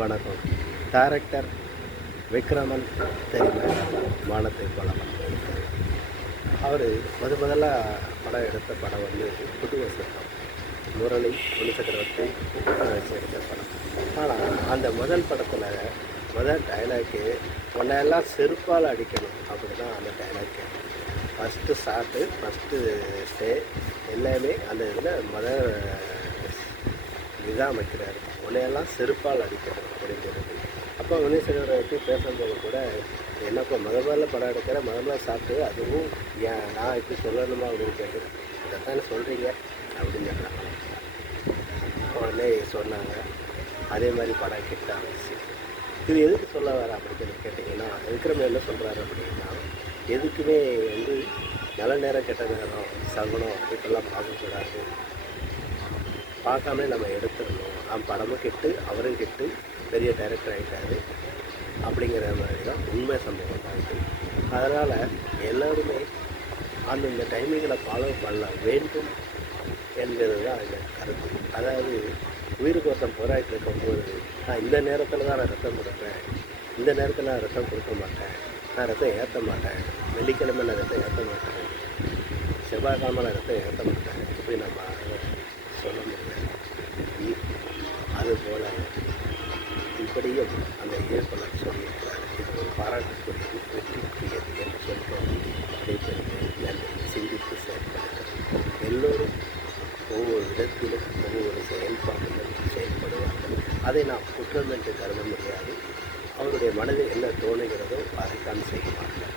வணக்கம். டைரக்டர் விக்ரமன் தெரியுமா? வானத்தை போலவன். அவர் முதல்ல படம் எடுத்த படம் வந்து புது வசந்தம். முரளி குணசக்கரவர்த்தி எடுத்த படம். ஆனால் அந்த முதல் படத்தில் முதல் டைலாக்கு உன்னையெல்லாம் செருப்பால் அடிக்கணும் அப்படி தான் அந்த dialogue. First shot, first stay எல்லாமே அந்த இதில் இதுதான் அமைக்கிறாரு. உன்னையெல்லாம் செருப்பால் அடிக்கணும் அப்படிங்கிறது. அப்போ குணசக்கரவர்த்தி பேசும்போது கூட என்னப்போ முதல்ல படம் எடுக்கிற முதல்ல சாப்பிட்டு அதுவும் ஏன் நான் இப்படி சொல்லணுமா அப்படின்னு கேட்டு இதைத்தானே சொல்கிறீங்க அப்படின்னு சொன்னாங்க. உடனே சொன்னாங்க. அதே மாதிரி படம் கிட்ட ஆரம்பிச்சு. இது எதுக்கு சொல்ல வர அப்படின்னு கேட்டிங்கன்னா, விக்ரம் என்ன சொல்கிறாரு அப்படின்னா, எதுக்குமே வந்து நல்ல நேரம் கெட்ட நேரம் சகுனம் இப்படிலாம் பார்க்கக்கூடாது, பார்க்காம நம்ம எடுத்துடணும். படமும் கெட்டு அவரும் கெட்டு பெரிய டைரக்டர் ஆகிட்டாரு அப்படிங்கிற மாதிரி தான் உண்மை சம்பவம் தான் இது. அதனால் எல்லோருமே அந்தந்த டைமிங்களை ஃபாலோ பண்ண வேண்டும் என்கிறது தான் அந்த கருத்து. அதாவது உயிருக்கு ஒருத்தன் போராடிட்டு இருக்கும்போது நான் இந்த நேரத்தில் தான் நான் ரத்தம் கொடுப்பேன், இந்த நேரத்தில் நான் ரத்தம் கொடுக்க மாட்டேன், நான் ரத்தம் ஏற்ற மாட்டேன், வெள்ளிக்கிழமை நான் ரத்தம் ஏற்ற மாட்டேன், செவ்வாய்க்கிழமை நான் ரத்தம் ஏற்ற மாட்டேன், இப்படி நம்ம சொல்ல முடியாது. அதுபோல் இப்படியும் அந்த இயக்குனர் சொல்லியிருக்கிறார். இது ஒரு பாராட்டுக்குரியது, வெற்றிக்குரியது என்று சொல்கிறோம். நடைபெறுகிறது. நன்றி. சிந்தித்து செயல்படுகிறது. எல்லோரும் ஒவ்வொரு விதத்திலும் ஒவ்வொரு செயல்பாடுகளும் செயல்படுவார்கள். அதை நாம் குற்றம் என்று கருத முடியாது. அவருடைய மனதில் என்ன தோணுகிறதோ அதைத்தான் செய்வார்கள்.